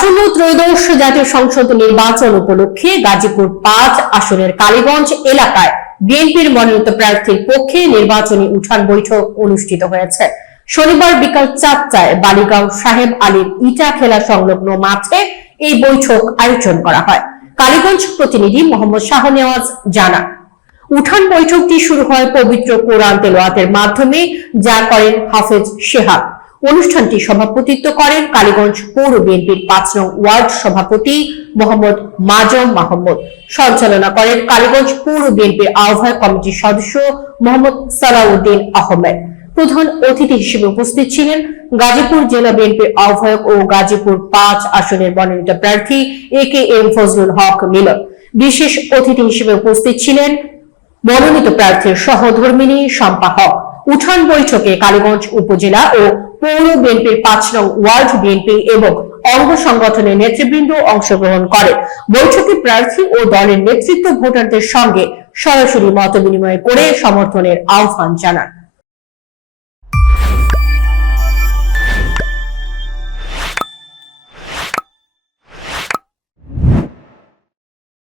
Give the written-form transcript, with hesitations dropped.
আসন্ন ত্রয়োদশ জাতীয় সংসদ নির্বাচন উপলক্ষে গাজীপুর ৫ আসনের কালীগঞ্জ এলাকায় বিএনপির মনোনীত প্রার্থীর পক্ষে নির্বাচনী উঠান বৈঠক অনুষ্ঠিত হয়েছে। শনিবার বিকাল ৪টায় বালিগাঁও সাহেব আলীর ইটা খেলা সংলগ্ন মাঠে এই বৈঠক আয়োজন করা হয়। কালীগঞ্জ প্রতিনিধি মোহাম্মদ শাহনেওয়াজ জানান, উঠান বৈঠকটি শুরু হয় পবিত্র কোরআন তেলাওয়াতের মাধ্যমে, যা করেন হাফেজ শেহাব। অনুষ্ঠানটি সভাপতিত্ব করেন কালীগঞ্জ পৌর বিএনপির ৫ নং ওয়ার্ড সভাপতি মোহাম্মদ মাজম মাহমুদ। সঞ্চালনা করেন কালীগঞ্জ পৌর বিএনপির আহ্বায়ক কমিটির সদস্য মোহাম্মদ সালাউদ্দিন আহমেদ। প্রধান অতিথি হিসেবে উপস্থিত ছিলেন গাজীপুর জেলা বিএনপির আহ্বায়ক ও গাজীপুর ৫ আসনের মনোনীত প্রার্থী AKM ফজলুল হক মিলন। বিশেষ অতিথি হিসেবে উপস্থিত ছিলেন মনোনীত প্রার্থীর সহধর্মিণী শম্পা হক। উঠান বৈঠকে কালীগঞ্জ উপজেলা ও পৌর বিএনপির ৫ নং ওয়ার্ড বিএনপি এবং অঙ্গ সংগঠনের নেতৃবৃন্দ অংশগ্রহণ করে। বৈঠকে প্রার্থী ও দলের নেতৃত্ব ভোটারদের সঙ্গে সরাসরি মতবিনিময় করে সমর্থনের আহ্বান জানান।